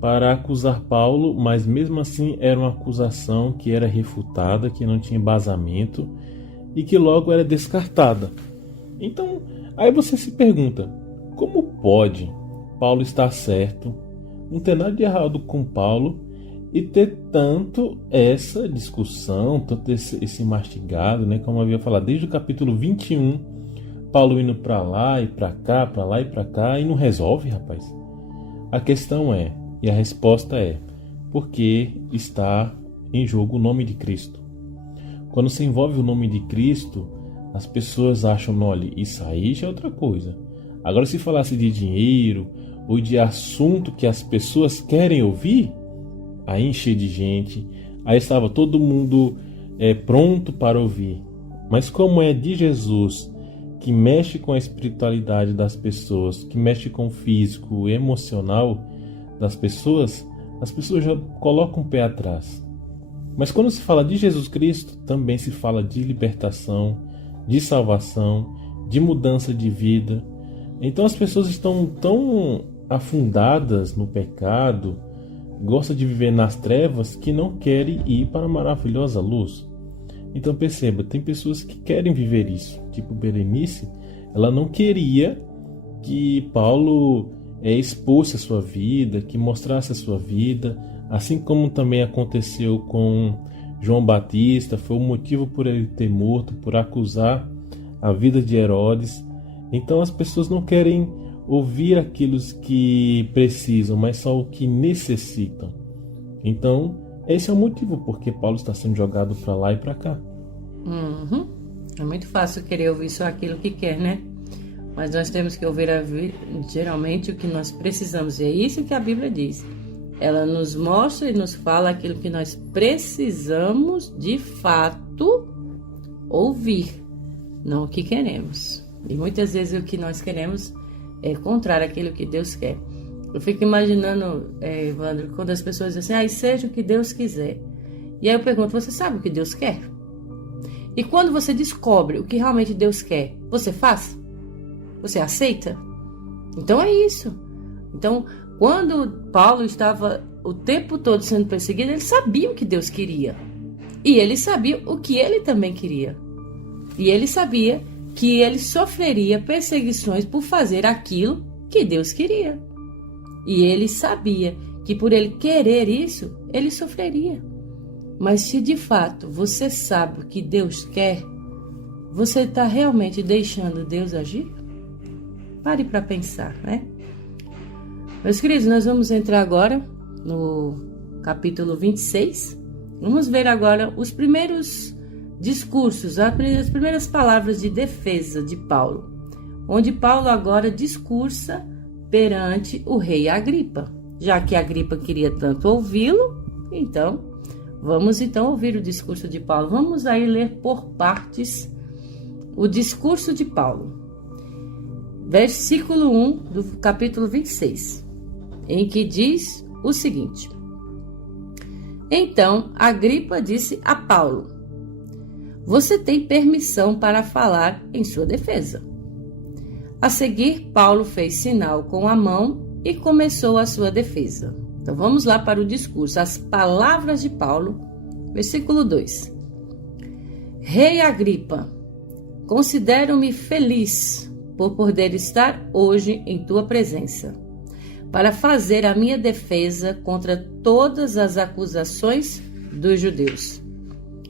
para acusar Paulo, mas mesmo assim era uma acusação que era refutada, que não tinha embasamento e que logo era descartada. Então, aí você se pergunta, como pode Paulo estar certo, não ter nada de errado com Paulo e ter tanto essa discussão, tanto esse mastigado, né, como eu havia falado, desde o capítulo 21, Paulo indo para lá e para cá, para lá e para cá, e não resolve, rapaz? A questão é, e a resposta é, porque está em jogo o nome de Cristo. Quando se envolve o nome de Cristo, as pessoas acham, olha, isso aí já é outra coisa. Agora, se falasse de dinheiro ou de assunto que as pessoas querem ouvir, aí encher de gente, aí estava todo mundo pronto para ouvir. Mas como é de Jesus, que mexe com a espiritualidade das pessoas, que mexe com o físico, emocional das pessoas, as pessoas já colocam o pé atrás. Mas quando se fala de Jesus Cristo, também se fala de libertação, de salvação, de mudança de vida. Então as pessoas estão tão afundadas no pecado, gostam de viver nas trevas, que não querem ir para a maravilhosa luz. Então perceba, tem pessoas que querem viver isso. Tipo Berenice, ela não queria que Paulo expôsse a sua vida, que mostrasse a sua vida, assim como também aconteceu com João Batista, foi o motivo por ele ter morto, por acusar a vida de Herodes. Então as pessoas não querem ouvir aquilo que precisam, mas só o que necessitam. Então, esse é o motivo porque Paulo está sendo jogado para lá e para cá. É muito fácil querer ouvir só aquilo que quer, né? Mas nós temos que ouvir geralmente o que nós precisamos. E é isso que a Bíblia diz. Ela nos mostra e nos fala aquilo que nós precisamos de fato ouvir, não o que queremos. E muitas vezes o que nós queremos é contrário àquilo que Deus quer. Eu fico imaginando, Evandro, quando as pessoas dizem assim, seja o que Deus quiser. E aí eu pergunto, você sabe o que Deus quer? E quando você descobre o que realmente Deus quer, você faz? Você aceita? Então é isso. Então, quando Paulo estava o tempo todo sendo perseguido, ele sabia o que Deus queria. E ele sabia o que ele também queria. E ele sabia que ele sofreria perseguições por fazer aquilo que Deus queria. E ele sabia que por ele querer isso, ele sofreria. Mas se de fato você sabe o que Deus quer, você está realmente deixando Deus agir? Pare para pensar, né? Meus queridos, nós vamos entrar agora no capítulo 26. Vamos ver agora os primeiros discursos, as primeiras palavras de defesa de Paulo, onde Paulo agora discursa perante o rei Agripa. Já que Agripa queria tanto ouvi-lo, então vamos ouvir o discurso de Paulo. Vamos aí ler por partes o discurso de Paulo. Versículo 1 do capítulo 26, em que diz o seguinte: Então Agripa disse a Paulo: Você tem permissão para falar em sua defesa. A seguir, Paulo fez sinal com a mão e começou a sua defesa. Então vamos lá para o discurso, as palavras de Paulo, versículo 2. Rei Agripa, considero-me feliz por poder estar hoje em tua presença, para fazer a minha defesa contra todas as acusações dos judeus,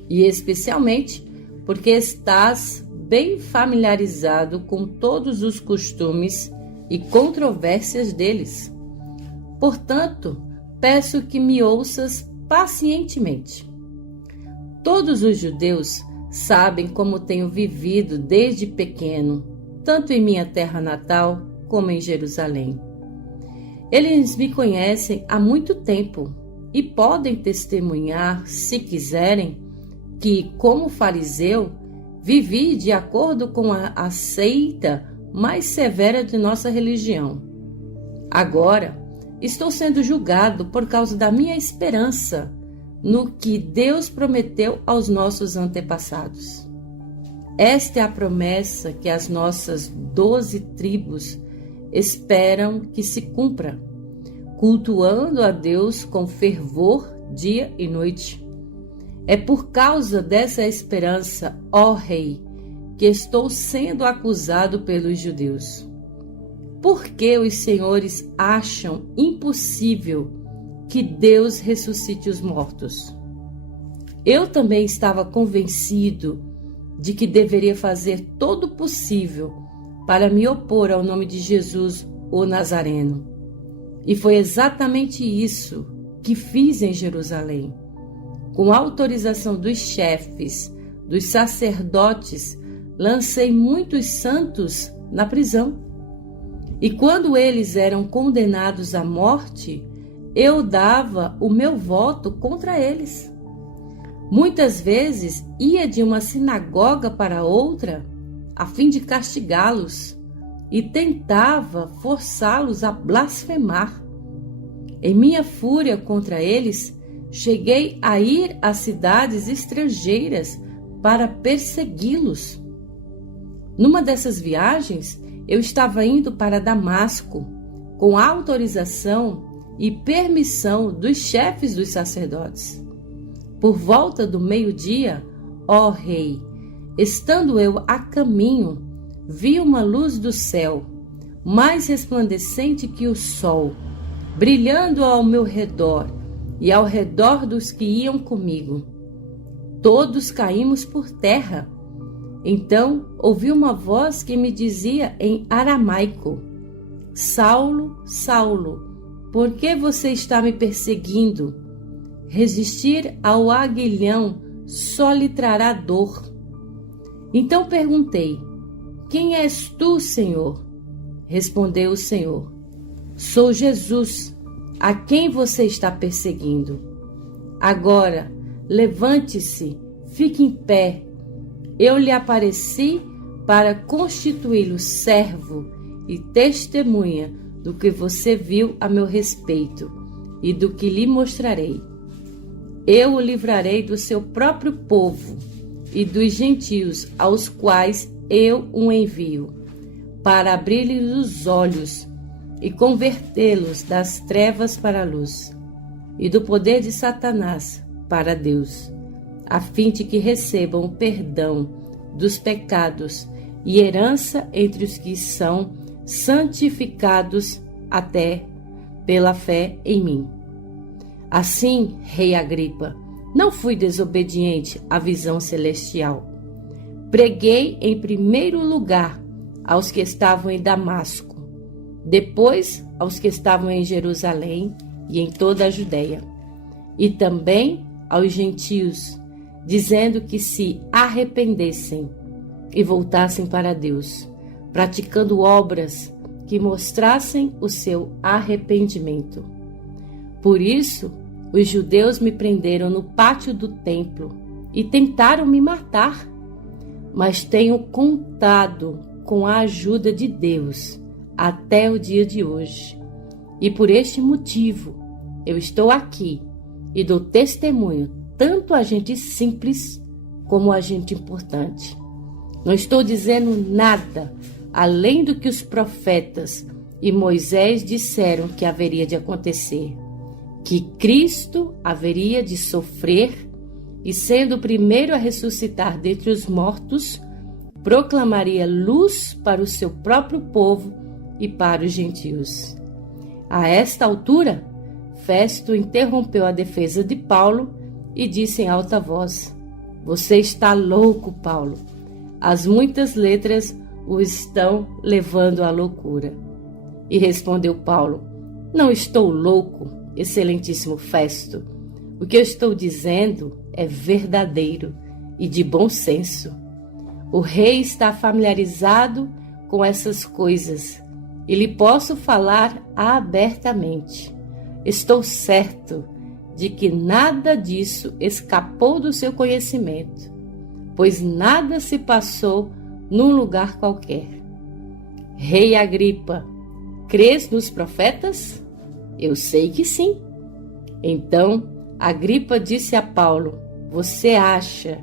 e especialmente porque estás bem familiarizado com todos os costumes e controvérsias deles. Portanto, peço que me ouças pacientemente. Todos os judeus sabem como tenho vivido desde pequeno, tanto em minha terra natal como em Jerusalém. Eles me conhecem há muito tempo e podem testemunhar, se quiserem, que, como fariseu, vivi de acordo com a seita mais severa de nossa religião. Agora, estou sendo julgado por causa da minha esperança no que Deus prometeu aos nossos antepassados. Esta é a promessa que as nossas 12 tribos esperam que se cumpra, cultuando a Deus com fervor dia e noite. É por causa dessa esperança, ó Rei, que estou sendo acusado pelos judeus. Por que os senhores acham impossível que Deus ressuscite os mortos? Eu também estava convencido de que deveria fazer todo o possível para me opor ao nome de Jesus, o Nazareno. E foi exatamente isso que fiz em Jerusalém. Com autorização dos chefes, dos sacerdotes, lancei muitos santos na prisão. E quando eles eram condenados à morte, eu dava o meu voto contra eles. Muitas vezes ia de uma sinagoga para outra a fim de castigá-los e tentava forçá-los a blasfemar. Em minha fúria contra eles, cheguei a ir a cidades estrangeiras para persegui-los. Numa dessas viagens, eu estava indo para Damasco com autorização e permissão dos chefes dos sacerdotes. Por volta do meio-dia, ó Rei, estando eu a caminho, vi uma luz do céu, mais resplandecente que o sol, brilhando ao meu redor e ao redor dos que iam comigo. Todos caímos por terra. Então ouvi uma voz que me dizia em aramaico: Saulo, Saulo, por que você está me perseguindo? Resistir ao aguilhão só lhe trará dor. Então perguntei: Quem és tu, Senhor? Respondeu o Senhor: Sou Jesus, a quem você está perseguindo. Agora, levante-se, fique em pé. Eu lhe apareci para constituí-lo servo e testemunha do que você viu a meu respeito e do que lhe mostrarei. Eu o livrarei do seu próprio povo e dos gentios aos quais eu o envio, para abrir-lhes os olhos e convertê-los das trevas para a luz e do poder de Satanás para Deus, a fim de que recebam o perdão dos pecados e herança entre os que são santificados até pela fé em mim. Assim, Rei Agripa, não fui desobediente à visão celestial. Preguei em primeiro lugar aos que estavam em Damasco, depois aos que estavam em Jerusalém e em toda a Judéia, e também aos gentios, dizendo que se arrependessem e voltassem para Deus, praticando obras que mostrassem o seu arrependimento. Por isso, os judeus me prenderam no pátio do templo e tentaram me matar. Mas tenho contado com a ajuda de Deus até o dia de hoje. E por este motivo, eu estou aqui e dou testemunho tanto a gente simples como a gente importante. Não estou dizendo nada além do que os profetas e Moisés disseram que haveria de acontecer, que Cristo haveria de sofrer e, sendo o primeiro a ressuscitar dentre os mortos, proclamaria luz para o seu próprio povo e para os gentios. A esta altura, Festo interrompeu a defesa de Paulo e disse em alta voz: "Você está louco, Paulo. As muitas letras o estão levando à loucura." E respondeu Paulo: "Não estou louco, excelentíssimo Festo. O que eu estou dizendo é verdadeiro e de bom senso. O rei está familiarizado com essas coisas e lhe posso falar abertamente. Estou certo de que nada disso escapou do seu conhecimento, pois nada se passou num lugar qualquer. Rei Agripa, crês nos profetas? Eu sei que sim." Então Agripa disse a Paulo: "Você acha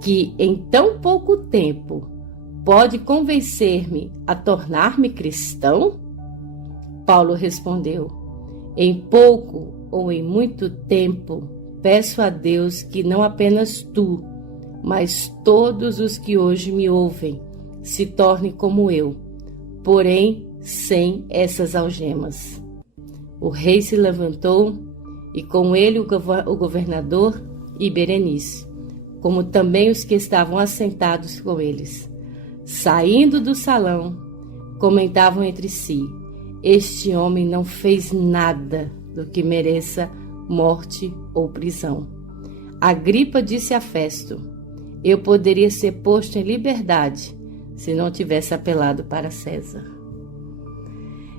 que em tão pouco tempo pode convencer-me a tornar-me cristão?" Paulo respondeu: "Em pouco ou em muito tempo, peço a Deus que não apenas tu, mas todos os que hoje me ouvem se tornem como eu, porém sem essas algemas." O rei se levantou e com ele o governador e Berenice, como também os que estavam assentados com eles. Saindo do salão, comentavam entre si: "Este homem não fez nada do que mereça morte ou prisão." Agripa disse a Festo: "Eu poderia ser posto em liberdade se não tivesse apelado para César."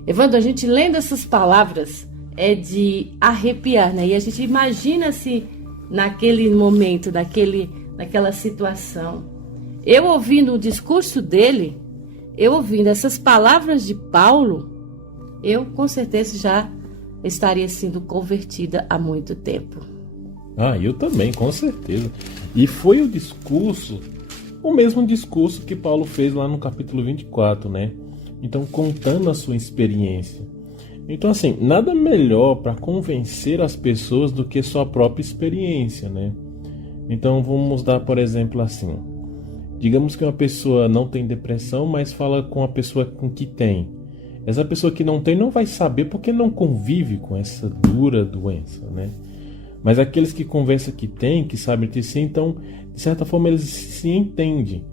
Evandro, a gente lendo essas palavras é de arrepiar, né? E a gente imagina-se naquele momento, naquela situação. Eu ouvindo o discurso dele, eu ouvindo essas palavras de Paulo, eu com certeza já estaria sendo convertida há muito tempo. Eu também, com certeza. E foi o mesmo discurso que Paulo fez lá no capítulo 24, né? Então, contando a sua experiência. Então, assim, nada melhor para convencer as pessoas do que sua própria experiência, né? Então, vamos dar, por exemplo, assim. Digamos que uma pessoa não tem depressão, mas fala com a pessoa com que tem. Essa pessoa que não tem não vai saber porque não convive com essa dura doença, né? Mas aqueles que conversam que tem, que sabem de si, então, de certa forma, eles se entendem.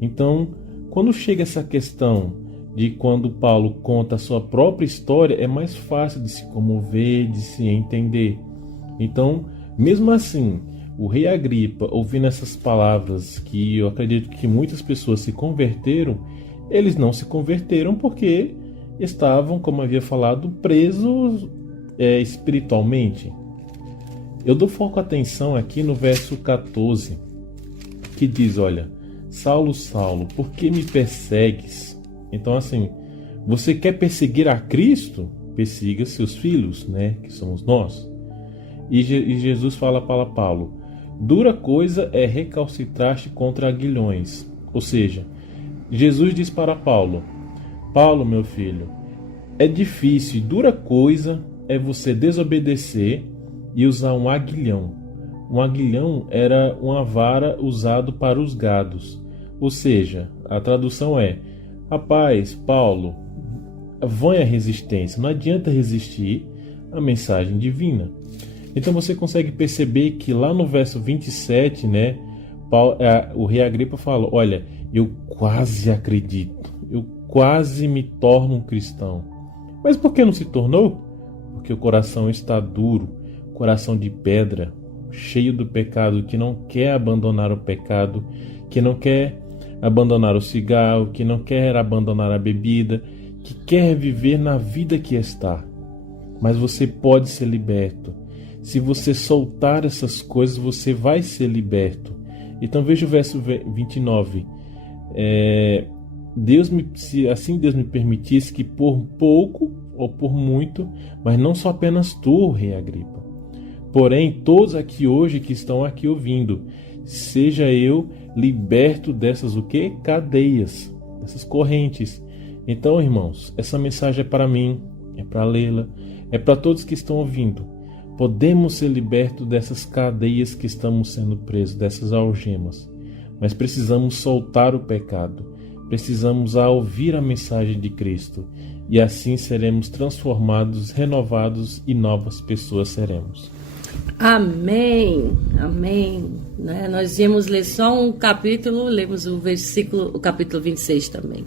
Então, quando chega essa questão de quando Paulo conta a sua própria história, é mais fácil de se comover, de se entender. Então, mesmo assim, o rei Agripa, ouvindo essas palavras, que eu acredito que muitas pessoas se converteram, eles não se converteram porque estavam, como havia falado, presos espiritualmente. Eu dou foco atenção aqui no verso 14, que diz: "Olha, Saulo, Saulo, por que me persegues?" Então, assim, você quer perseguir a Cristo? Persiga seus filhos, né? Que somos nós. E Jesus fala para Paulo: "Dura coisa é recalcitrar-te contra aguilhões." Ou seja, Jesus diz para Paulo: "Paulo, meu filho, é difícil e dura coisa é você desobedecer e usar um aguilhão." Um aguilhão era uma vara usada para os gados. Ou seja, a tradução é: "Rapaz, Paulo, venha a resistência, não adianta resistir à mensagem divina." Então você consegue perceber que lá no verso 27, né, o rei Agripa fala: "Olha, eu quase acredito, eu quase me torno um cristão." Mas por que não se tornou? Porque o coração está duro, coração de pedra, cheio do pecado, que não quer abandonar o pecado, que não quer abandonar o cigarro, que não quer abandonar a bebida, que quer viver na vida que está. Mas você pode ser liberto. Se você soltar essas coisas, você vai ser liberto. Então veja o verso 29. Se assim Deus me permitisse que por pouco ou por muito, mas não só apenas tu, rei Agripa, porém todos aqui hoje que estão aqui ouvindo, seja eu liberto dessas cadeias, dessas correntes. Então, irmãos, essa mensagem é para mim, é para Leila, é para todos que estão ouvindo. Podemos ser libertos dessas cadeias que estamos sendo presos, dessas algemas, mas precisamos soltar o pecado, precisamos ouvir a mensagem de Cristo, e assim seremos transformados, renovados e novas pessoas seremos. Amém, amém. Nós íamos ler só um capítulo, lemos o capítulo 26 também.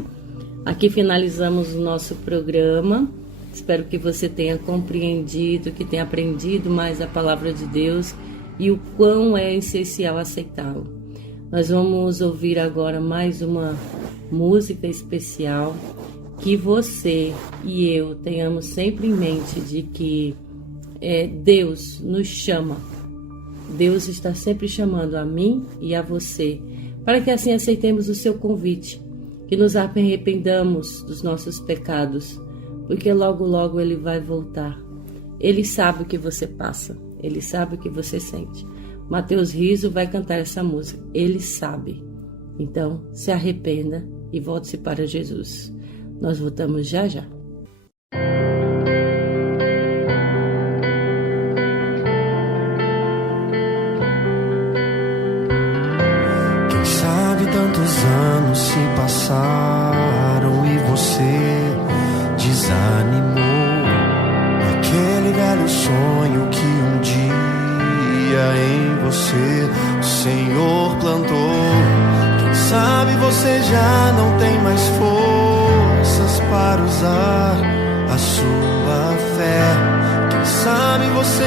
Aqui finalizamos o nosso programa. Espero que você tenha compreendido, que tenha aprendido mais a palavra de Deus e o quão é essencial aceitá-lo. Nós vamos ouvir agora mais uma música especial, que você e eu tenhamos sempre em mente de que Deus nos chama. Deus está sempre chamando a mim e a você, para que assim aceitemos o seu convite, que nos arrependamos dos nossos pecados, porque logo logo Ele vai voltar. Ele sabe o que você passa, Ele sabe o que você sente. Mateus Riso vai cantar essa música, Ele sabe. Então se arrependa e volte-se para Jesus. Nós voltamos já já. Quem sabe tantos anos se passaram e você desanimou aquele velho sonho que um dia em você o Senhor plantou. Quem sabe você já não tem mais forças para usar a sua fé. Quem sabe você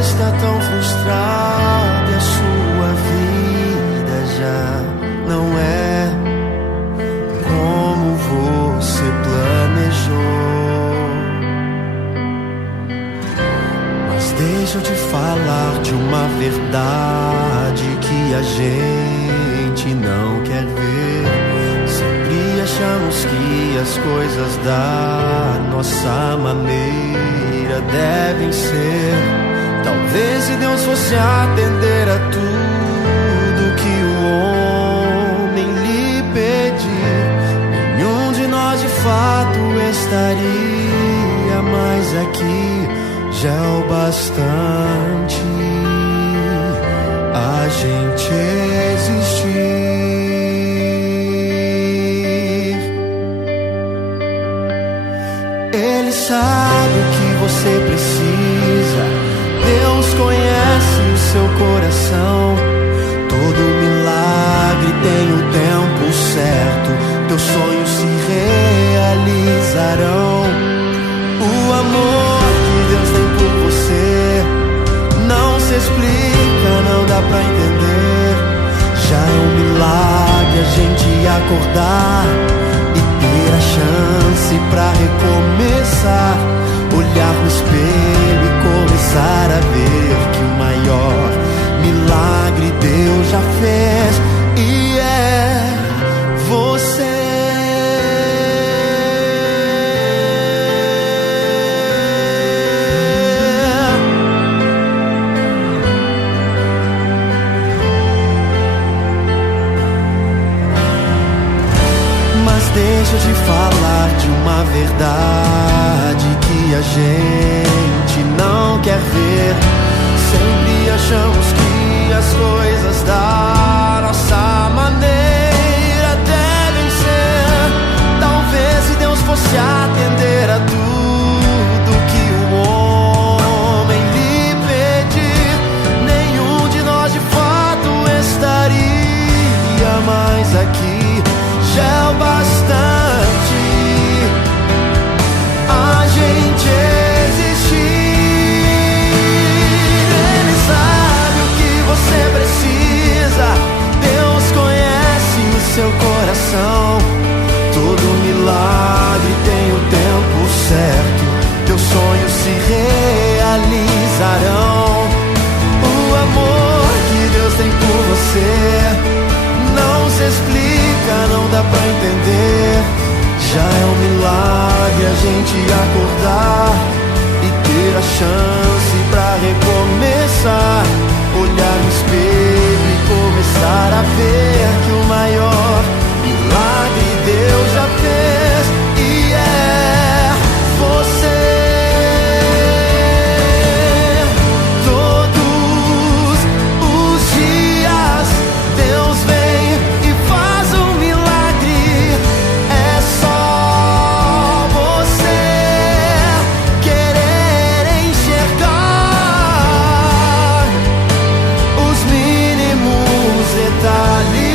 está tão frustrado e a sua vida já não é como você planejou. Mas deixa eu te falar de uma verdade que a gente não quer ver. Sempre achamos que as coisas da nossa maneira devem ser. Talvez se Deus fosse atender a tudo que o homem lhe pedir, nenhum de nós de fato estaria mais aqui. Já é o bastante a gente existir. Ele sabe o que você precisa. Deus conhece o seu coração. Todo milagre tem o tempo certo. Teus sonhos se realizarão. O amor que Deus tem por você não se explica, não dá pra entender. Já é um milagre a gente acordar e ter a chance pra recomeçar. Olhar no espelho e começar a ver que o maior milagre Deus já fez, e é você. Deixa eu te falar de uma verdade que a gente não quer ver. Sempre achamos que as coisas da nossa maneira devem ser. Talvez se Deus fosse atender a tudo que o homem lhe pedir, nenhum de nós de fato estaria mais aqui. Já é o bastante a gente existir. Ele sabe o que você precisa. Deus conhece o seu coração. Todo milagre tem o tempo você. Não se explica, não dá pra entender. Já é um milagre a gente acordar e ter a chance pra recomeçar. Olhar no espelho e começar a ver que o maior milagre Deus já fez, e é você. Todos os dias Deus vem e faz um milagre. É só você querer enxergar os mínimos detalhes.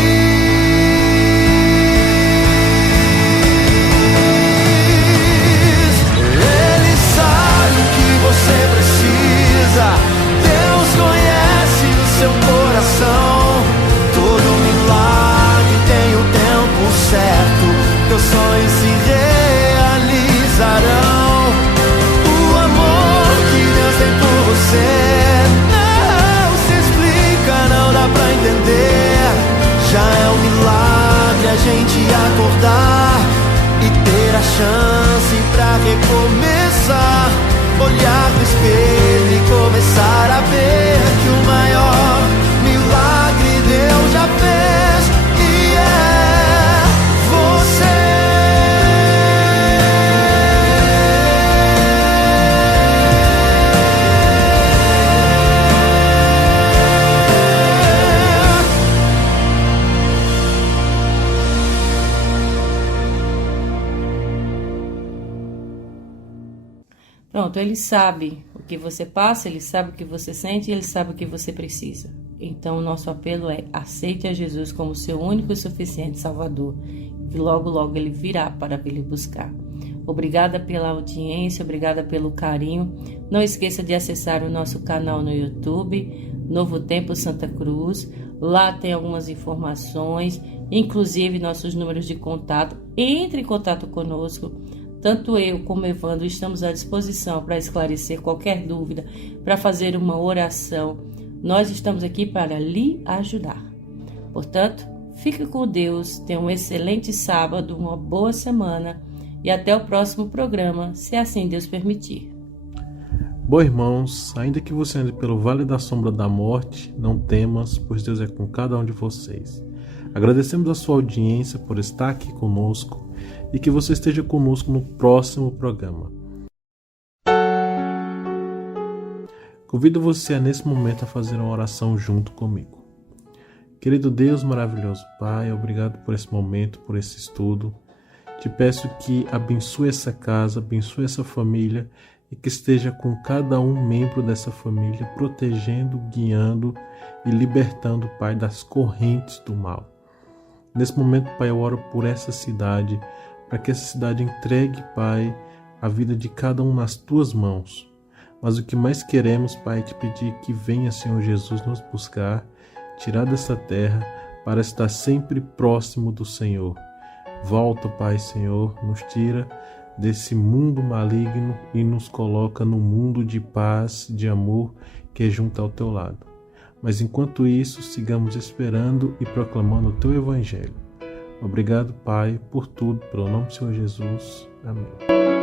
Ele sabe o que você precisa. Deus conhece o seu coração. Todo milagre tem o tempo certo. Teus sonhos se realizarão. O amor que Deus tem por você não se explica, não dá pra entender. Já é um milagre a gente acordar e ter a chance pra recomeçar. Olhar no espelho e começar a ver que o maior milagre Deus já fez, e é você. Pronto, ele sabe o que você passa, ele sabe o que você sente e ele sabe o que você precisa. Então, o nosso apelo é: aceite a Jesus como seu único e suficiente Salvador. E logo, logo ele virá para vir lhe buscar. Obrigada pela audiência, obrigada pelo carinho. Não esqueça de acessar o nosso canal no YouTube, Novo Tempo Santa Cruz. Lá tem algumas informações, inclusive nossos números de contato. Entre em contato conosco. Tanto eu como Evandro estamos à disposição para esclarecer qualquer dúvida, para fazer uma oração. Nós estamos aqui para lhe ajudar. Portanto, fique com Deus, tenha um excelente sábado, uma boa semana e até o próximo programa, se assim Deus permitir. Bom, irmãos, ainda que você ande pelo vale da sombra da morte, não temas, pois Deus é com cada um de vocês. Agradecemos a sua audiência por estar aqui conosco e que você esteja conosco no próximo programa. Convido você nesse momento a fazer uma oração junto comigo. Querido Deus, maravilhoso Pai, obrigado por esse momento, por esse estudo. Te peço que abençoe essa casa, abençoe essa família e que esteja com cada um membro dessa família, protegendo, guiando e libertando, Pai, das correntes do mal. Nesse momento, Pai, eu oro por essa cidade, para que essa cidade entregue, Pai, a vida de cada um nas Tuas mãos. Mas o que mais queremos, Pai, é te pedir que venha, Senhor Jesus, nos buscar, tirar dessa terra, para estar sempre próximo do Senhor. Volta, Pai, Senhor, nos tira desse mundo maligno e nos coloca no mundo de paz, de amor, que é junto ao Teu lado. Mas enquanto isso, sigamos esperando e proclamando o Teu Evangelho. Obrigado, Pai, por tudo, pelo nome do Senhor Jesus. Amém.